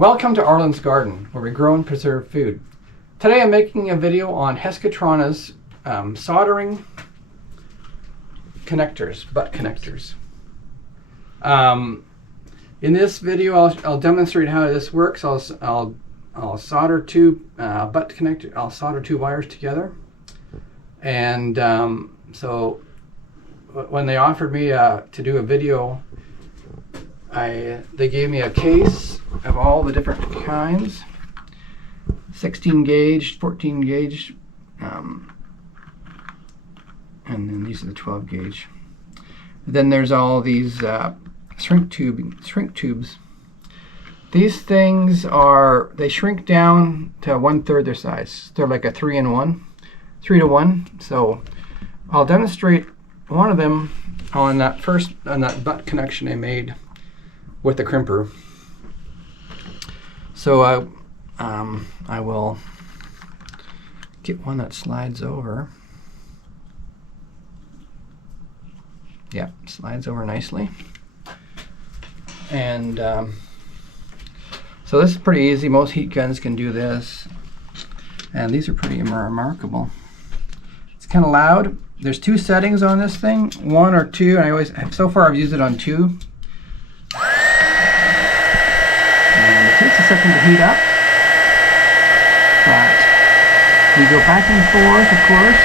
Welcome to Arlen's Garden, where we grow and preserve food. Today I'm making a video on Haisstronicas soldering connectors, butt connectors. In this video I'll demonstrate how this works. I'll solder two I'll solder two wires together. And so when they offered me to do a video, they gave me a case of all the different kinds, 16 gauge, 14 gauge, and then these are the 12 gauge. Then there's all these shrink tubes. These things they shrink down to 1/3 their size. They're like a 3 to 1. So I'll demonstrate one of them on that butt connection I made with the crimper. So I will get one that slides over. Yeah, slides over nicely. And so this is pretty easy. Most heat guns can do this. And these are pretty remarkable. It's kind of loud. There's two settings on this thing, 1 or 2, and so far I've used it on 2. And it takes a second to heat up, but we go back and forth, of course,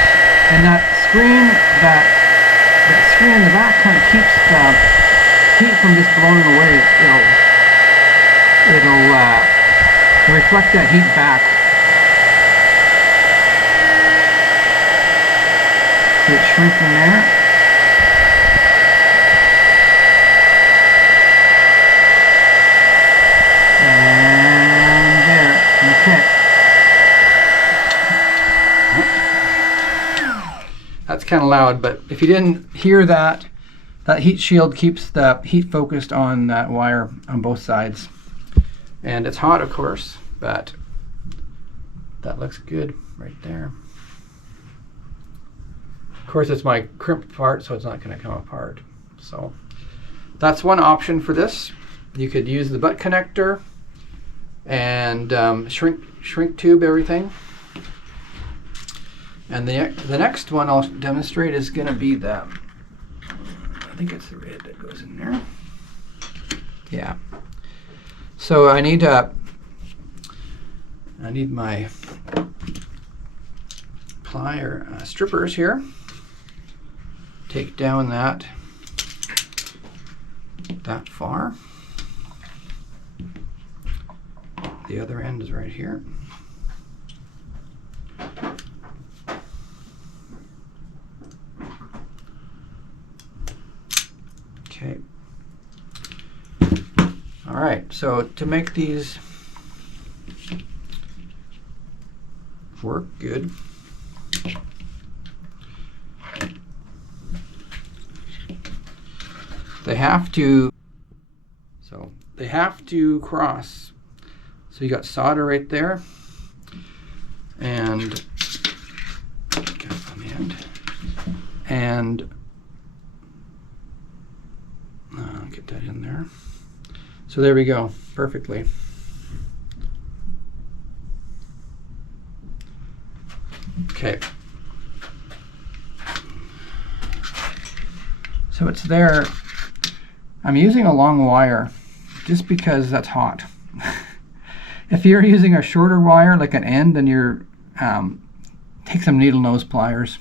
and that screen in the back kind of keeps the heat from just blowing away. It'll reflect that heat back. It's shrinking there. And there. Okay. That's kind of loud, but if you didn't hear that, that heat shield keeps the heat focused on that wire on both sides. And it's hot, of course, but that looks good right there. Of course, it's my crimp part, so it's not going to come apart. So that's one option for this. You could use the butt connector and shrink tube everything. And the next one I'll demonstrate is going to be I think it's the red that goes in there. Yeah. So I need my plier strippers here. Take down that far. The other end is right here. Okay. All right, so to make these work good, they have to cross. So you got solder right there, and get that in there. So there we go, perfectly. Okay. So it's there. I'm using a long wire just because that's hot. If you're using a shorter wire, like an end, then take some needle nose pliers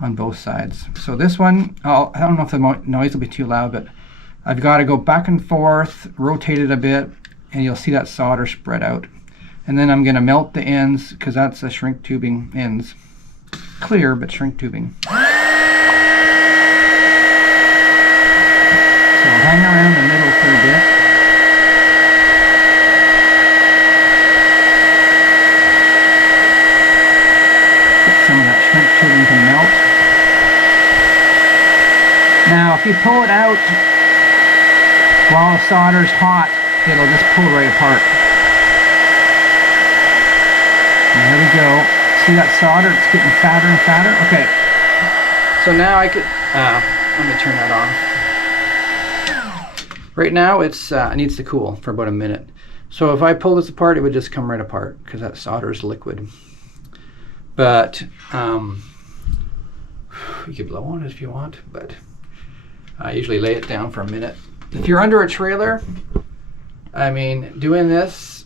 on both sides. So this one, I don't know if the noise will be too loud, but I've got to go back and forth, rotate it a bit, and you'll see that solder spread out. And then I'm going to melt the ends, because that's the shrink tubing ends. Clear, but shrink tubing. So hang around the middle for a bit. Get some of that shrink tubing to melt. Now, if you pull it out while the solder's hot, it'll just pull right apart. There we go. See that solder? It's getting fatter and fatter. Okay. So now I could, let me turn that on. Right now it needs to cool for about a minute. So if I pull this apart, it would just come right apart because that solder is liquid. But you could blow on it if you want, but I usually lay it down for a minute. If you're under a trailer, I mean, doing this,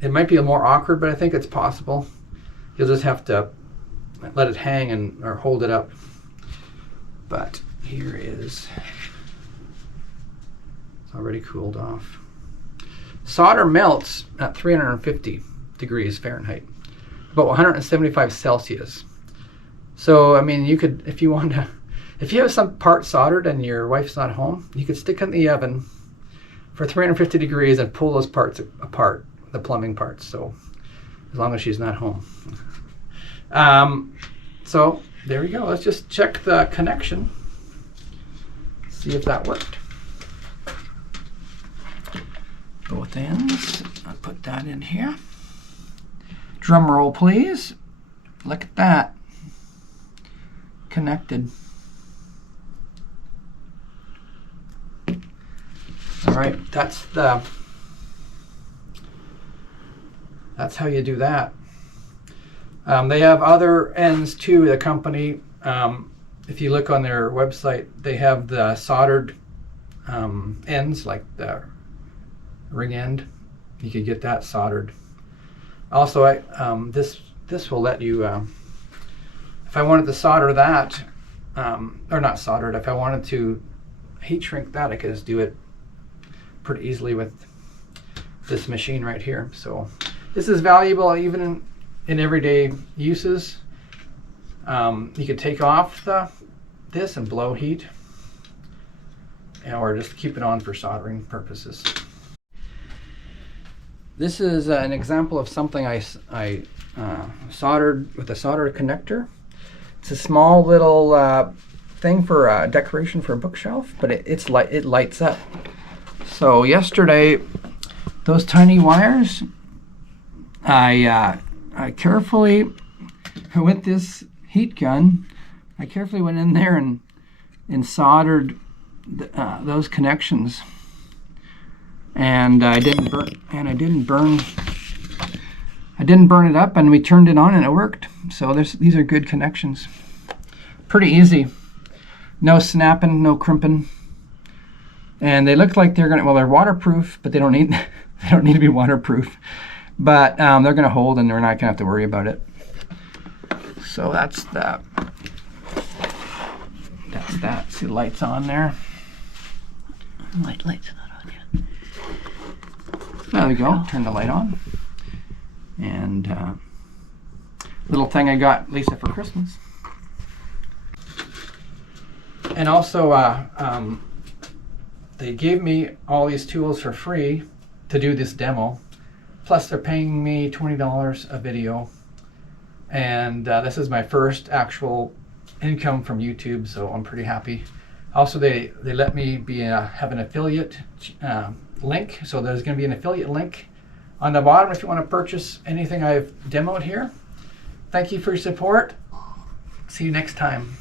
it might be a more awkward, but I think it's possible. You'll just have to let it hang or hold it up. But here is, it's already cooled off. Solder melts at 350 degrees Fahrenheit, about 175 Celsius. So, I mean, you could, if you want to, if you have some part soldered and your wife's not home, you could stick it in the oven for 350 degrees and pull those parts apart, the plumbing parts, so as long as she's not home. So there we go. Let's just check the connection, see if that worked. Both ends. I'll put that in here. Drum roll, please. Look at that. Connected. All right, that's how you do that. They have other ends too, the company. If you look on their website, they have the soldered ends, like the ring end. You could get that soldered. Also, this will let you, if I wanted to solder that, or not soldered, if I wanted to heat shrink that, I could just do it pretty easily with this machine right here. So this is valuable even in everyday uses. You could take off this and blow heat, or just keep it on for soldering purposes. This is an example of something I soldered with a solder connector. It's a small little thing for decoration for a bookshelf, but it lights up. So yesterday, those tiny wires, I carefully, with this heat gun, I carefully went in there and soldered those connections, and I didn't burn it up, and we turned it on and it worked. So these are good connections. Pretty easy. No snapping, no crimping. And they look like they're waterproof, but they don't need to be waterproof. But they're gonna hold, and we're not gonna have to worry about it. So that's that. See the lights on there. Light's not on yet. There we go. Turn the light on. And little thing I got Lisa for Christmas. And also, they gave me all these tools for free to do this demo. Plus, they're paying me $20 a video. And this is my first actual income from YouTube, so I'm pretty happy. Also, they let me have an affiliate link. So there's going to be an affiliate link on the bottom if you want to purchase anything I've demoed here. Thank you for your support. See you next time.